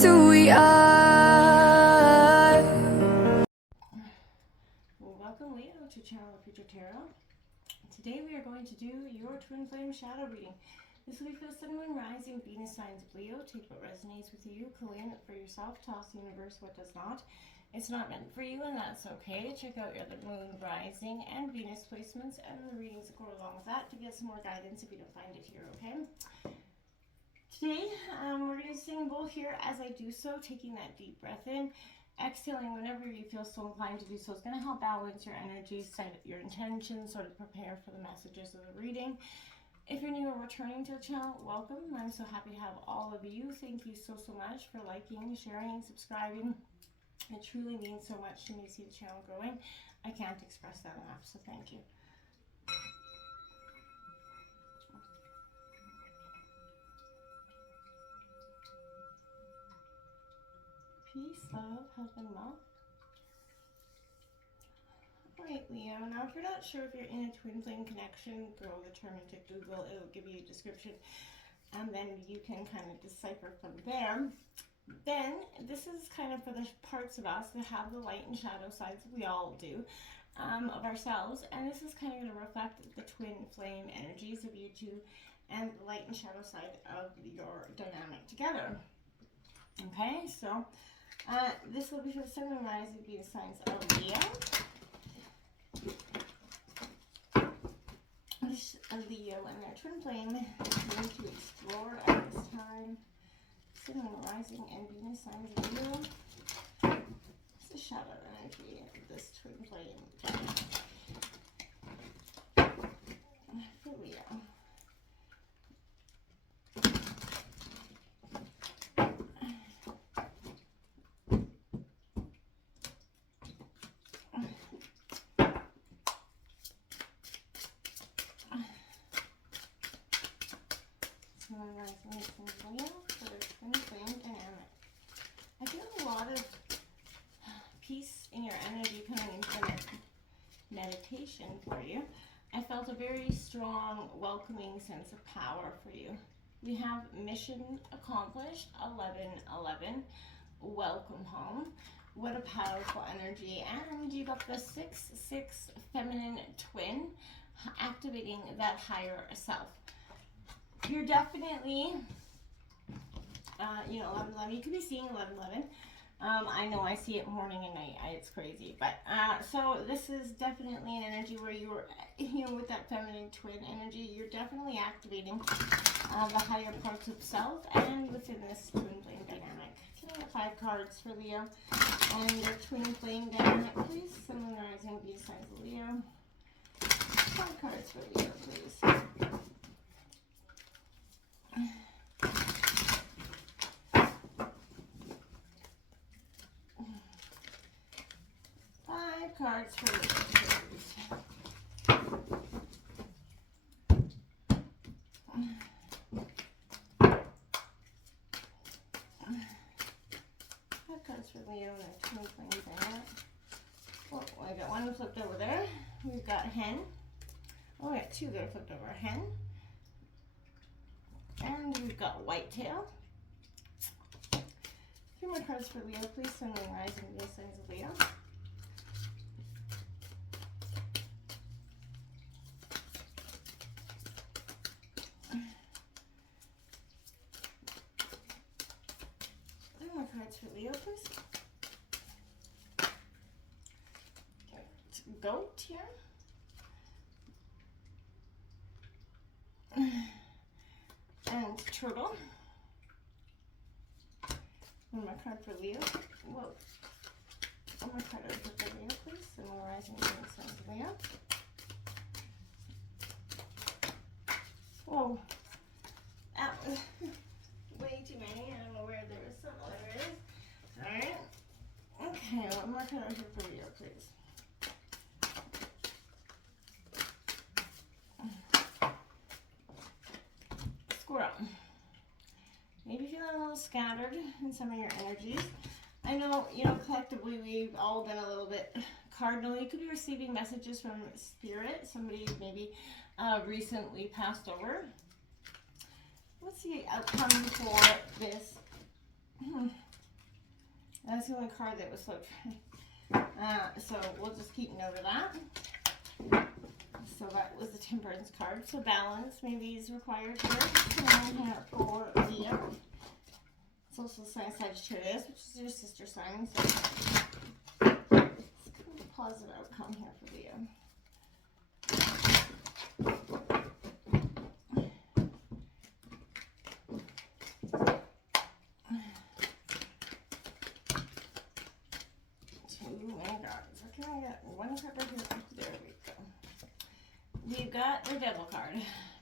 just who we are. Welcome, Leo, to Channel of Future Tarot. Today we are going to do your Twin Flame shadow reading. This will be for the Sun, Moon, Rising, Venus signs of Leo. Take what resonates with you, claim it for yourself, toss the universe what does not. It's not meant for you, and that's okay. Check out your Moon, Rising, and Venus placements and the readings that go along with that to get some more guidance if you don't find it here, okay? Today, we're going to sing a bowl here. As I do so, taking that deep breath in, exhaling whenever you feel so inclined to do so. It's going to help balance your energy, set your intentions, sort of prepare for the messages of the reading. If you're new or returning to the channel, welcome. I'm so happy to have all of you. Thank you so much for liking, sharing, subscribing. It truly means so much to me to see the channel growing. I can't express that enough, so thank you. Peace, love, health, and wealth. Alright, Leo, now if you're not sure if you're in a twin flame connection, go the term into Google. It'll give you a description, and then you can kind of decipher from there. Then, this is kind of for the parts of us that have the light and shadow sides, we all do, of ourselves. And this is kind of going to reflect the twin flame energies of you two and the light and shadow side of your dynamic together. Okay, so this will be for the Sun, Moon, Rising, Venus signs of Leo. Leo and their twin flame need to explore at this time. Sun, Moon, Rising, and Venus signs of Leo. It's the shadow energy of this twin flame for Leo. 1 I feel a lot of peace in your energy coming into the meditation for you. I felt a very strong, welcoming sense of power for you. We have mission accomplished, 1111. Welcome home. What a powerful energy. And you got the 6-6 feminine twin activating that higher self. You're definitely, 1111. You could be seeing 1111. I know I see it morning and night. It's crazy. But, so this is definitely an energy where you're, with that feminine twin energy, you're definitely activating the higher parts of self and within this twin flame dynamic. Can I get 5 cards for Leo and your twin flame dynamic, please? Sun, Moon, Rising, Venus signs of Leo. 5 cards for Leo, please. Cards for Leo, please. 5 cards for Leo and their twin flame dynamic. Oh, I got one flipped over there. We've got hen. Oh, we got 2 that are flipped over. Hen. And we've got whitetail. 3 more cards for Leo, please. Sun, Moon, Rising, Venus signs of Leo. Cards for Leo, please. Goat here. And turtle. 1 more card for Leo. Whoa. 1 more card for Leo, please. Sun, Moon, Rising, Venus signs of Leo. Whoa. That was way too many. I don't know where there was some. Oh, there it is. Alright. Okay, 1 more card here for Leo, please. Squirrel. Maybe feeling a little scattered in some of your energies. I know, collectively we've all been a little bit cardinal. You could be receiving messages from spirit. Somebody maybe recently passed over. What's the outcome for this That's the only card that was flipped. So we'll just keep note of that. So that was the Temperance card. So balance maybe is required here. For Leo. It's also sign Sagittarius, which is your sister sign. So it's kind of a positive outcome here for Leo. Can I get one pepper here? There we go. We've got the Devil card.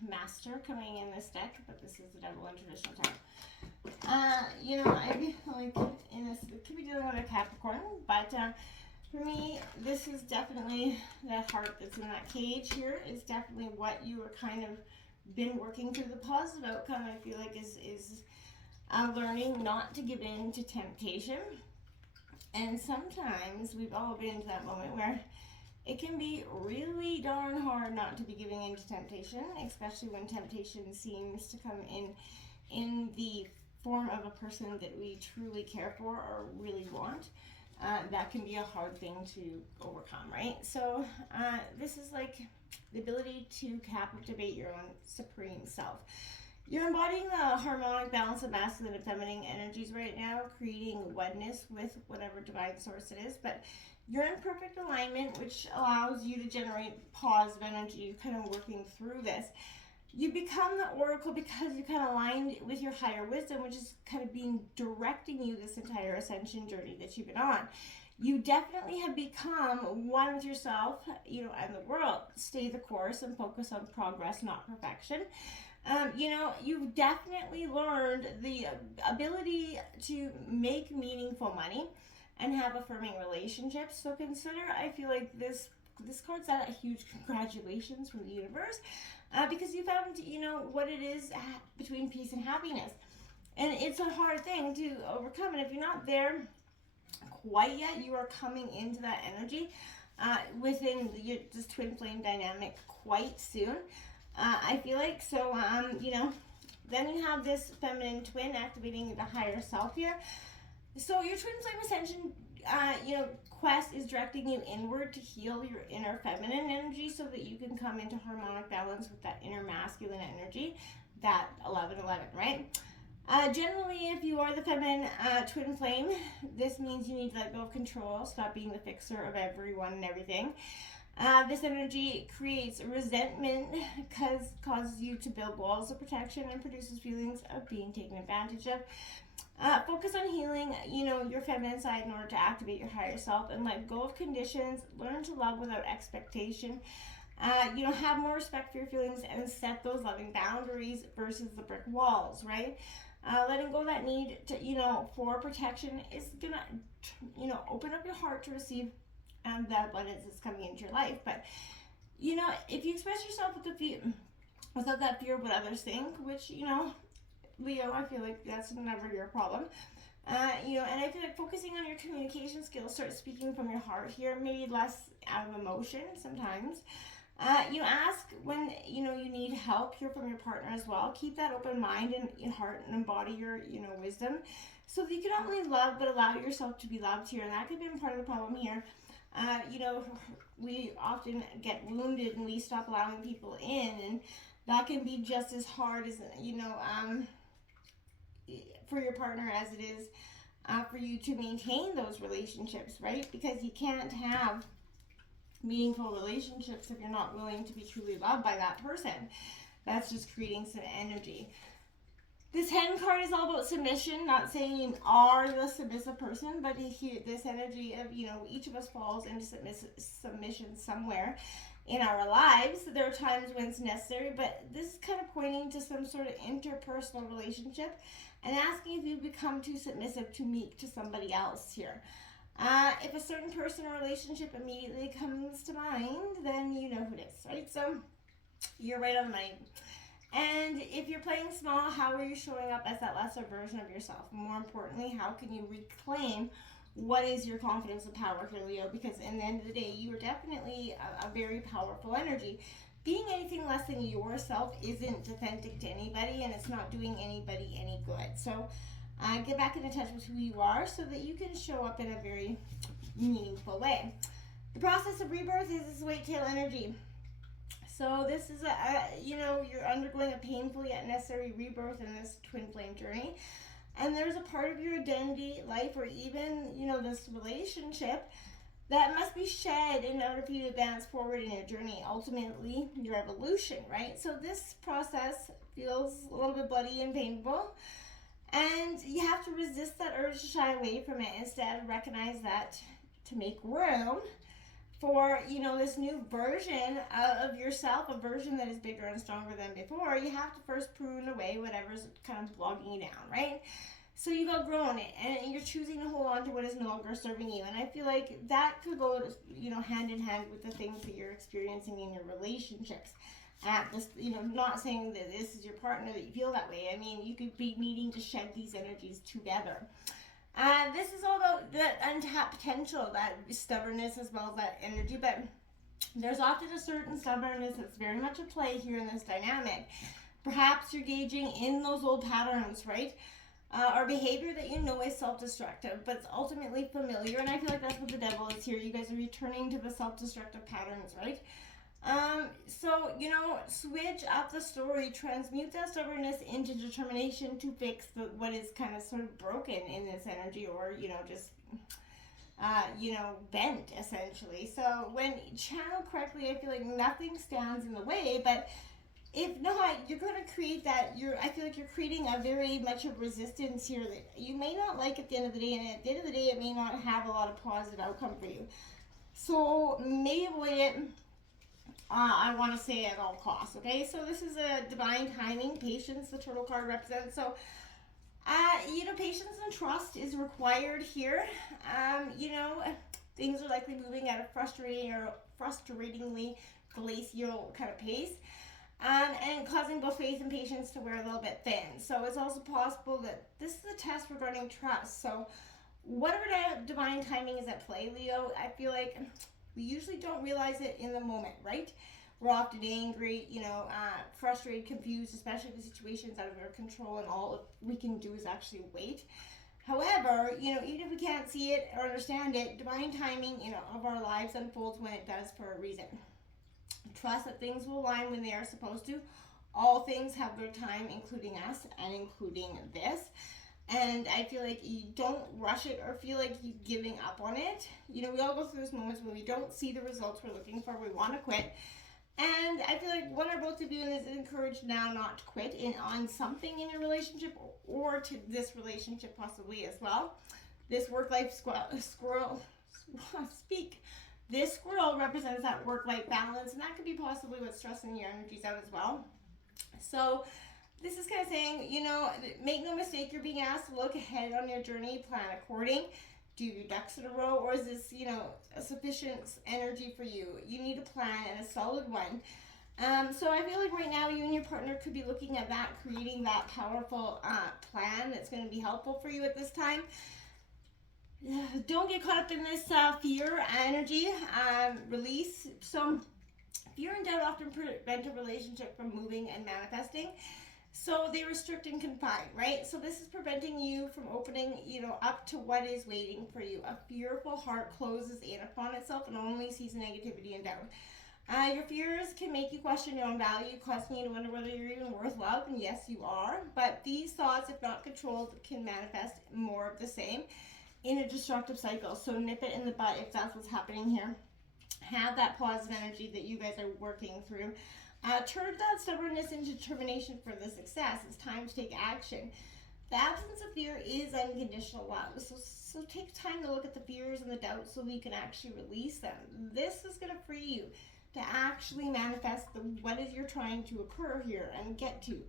Master coming in this deck, but this is the Devil in traditional time. You know, I feel like in this, it could be dealing with a Capricorn, but for me, this is definitely that heart that's in that cage here is definitely what you were kind of been working through. The positive outcome, I feel like, is learning not to give in to temptation. And sometimes we've all been to that moment where it can be really darn hard not to be giving in to temptation, especially when temptation seems to come in the form of a person that we truly care for or really want. That can be a hard thing to overcome, right? So this is like the ability to captivate your own supreme self. You're embodying the harmonic balance of masculine and feminine energies right now, creating oneness with whatever divine source it is. But you're in perfect alignment, which allows you to generate positive energy, kind of working through this. You become the oracle because you kind of aligned with your higher wisdom, which is kind of being directing you this entire ascension journey that you've been on. You definitely have become one with yourself, you know, and the world. Stay the course and focus on progress, not perfection. You know, you've definitely learned the ability to make meaningful money and have affirming relationships. So consider, I feel like this card's a huge congratulations from the universe because you found, you know, what it is between peace and happiness. And it's a hard thing to overcome. And if you're not there quite yet, you are coming into that energy within this twin flame dynamic quite soon. I feel like, so, you know, then you have this feminine twin activating the higher self here. So your twin flame ascension, you know, quest is directing you inward to heal your inner feminine energy so that you can come into harmonic balance with that inner masculine energy, that 11-11, right? Generally, if you are the feminine twin flame, this means you need to let go of control, stop being the fixer of everyone and everything. This energy creates resentment because causes you to build walls of protection and produces feelings of being taken advantage of. Focus on healing, you know, your feminine side in order to activate your higher self and let go of conditions. Learn to love without expectation. You know, have more respect for your feelings and set those loving boundaries versus the brick walls, right? Letting go of that need to, you know, for protection is gonna, you know, open up your heart to receive the abundance that's coming into your life. But you know, if you express yourself without that fear of what others think, which, you know, Leo, I feel like that's never your problem. You know, and I feel like focusing on your communication skills, start speaking from your heart here, maybe less out of emotion sometimes. You ask when, you know, you need help, hear from your partner as well. Keep that open mind and heart and embody your, you know, wisdom so that you can not only love but allow yourself to be loved here. And that could be part of the problem here. You know, we often get wounded and we stop allowing people in, and that can be just as hard as, you know, for your partner as it is for you to maintain those relationships, right? Because you can't have meaningful relationships if you're not willing to be truly loved by that person. That's just creating some energy. This Hen card is all about submission, not saying you are the submissive person, but this energy of, you know, each of us falls into submission somewhere in our lives. There are times when it's necessary, but this is kind of pointing to some sort of interpersonal relationship and asking if you become too submissive, too meek to somebody else here. If a certain person or relationship immediately comes to mind, then you know who it is, right? So you're right on the money. And if you're playing small, how are you showing up as that lesser version of yourself? More importantly, how can you reclaim what is your confidence and power here, Leo? Because in the end of the day, you are definitely a very powerful energy. Being anything less than yourself isn't authentic to anybody, and it's not doing anybody any good. So Get back into touch with who you are so that you can show up in a very meaningful way. The process of rebirth is this white tail energy. So this is you're undergoing a painful yet necessary rebirth in this twin flame journey. And there's a part of your identity, life, or even, this relationship that must be shed in order for you to advance forward in your journey, ultimately your evolution, right? So this process feels a little bit bloody and painful, and you have to resist that urge to shy away from it. Instead, recognize that to make room for, this new version of yourself, a version that is bigger and stronger than before, you have to first prune away whatever's kind of bogging you down, right? So you've outgrown it, and you're choosing to hold on to what is no longer serving you. And I feel like that could go, hand in hand with the things that you're experiencing in your relationships. At this, not saying that this is your partner that you feel that way. I mean, you could be needing to shed these energies together. This is all about the untapped potential, that stubbornness as well as that energy. But there's often a certain stubbornness that's very much at play here in this dynamic. Perhaps you're gauging in those old patterns, right? Or behavior that is self-destructive, but it's ultimately familiar, and I feel like that's what the devil is here. You guys are returning to the self-destructive patterns, right? So, switch up the story, transmute that stubbornness into determination to fix what is kind of sort of broken in this energy, or, bent, essentially. So when channeled correctly, I feel like nothing stands in the way, but if not, you're going to create that, I feel like you're creating a very much of resistance here that you may not like at the end of the day, and at the end of the day, it may not have a lot of positive outcome for you. So, maybe avoid it, I want to say at all costs, okay? So, this is a divine timing, patience, the turtle card represents. So, patience and trust is required here. Things are likely moving at a frustratingly glacial kind of pace. And causing both faith and patience to wear a little bit thin. So it's also possible that this is a test regarding trust. So whatever divine timing is at play, Leo, I feel like we usually don't realize it in the moment, right? We're often angry, frustrated, confused, especially if the situation's out of our control and all we can do is actually wait. However, even if we can't see it or understand it, divine timing, of our lives unfolds when it does for a reason. Trust that things will align when they are supposed to. All things have their time, including us and including this. And I feel like you don't rush it or feel like you're giving up on it. We all go through those moments when we don't see the results we're looking for. We want to quit. And I feel like one or both of you is encouraged now not to quit on something in your relationship or to this relationship possibly as well. This work-life squirrel, speak. This squirrel represents that work-life balance, and that could be possibly what's stressing your energies out as well. So this is kind of saying, make no mistake, you're being asked to look ahead on your journey, plan according. Do your ducks in a row, or is this, a sufficient energy for you? You need a plan and a solid one. So I feel like right now you and your partner could be looking at that, creating that powerful plan that's going to be helpful for you at this time. Don't get caught up in this fear energy. Release. So fear and doubt often prevent a relationship from moving and manifesting. So they restrict and confine, right? So this is preventing you from opening, up to what is waiting for you. A fearful heart closes in upon itself and only sees negativity and doubt. Your fears can make you question your own value, causing you to wonder whether you're even worth love. And yes, you are. But these thoughts, if not controlled, can manifest more of the same in a destructive cycle. So nip it in the butt if that's what's happening here. Have that positive energy that you guys are working through. Turn that stubbornness into determination for the success. It's time to take action. The absence of fear is unconditional love. So take time to look at the fears and the doubts so that you can actually release them. This is going to free you to actually manifest what is you're trying to occur here and get to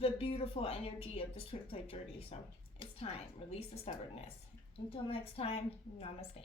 the beautiful energy of this twin flame journey. So it's time. Release the stubbornness. Until next time, namaste.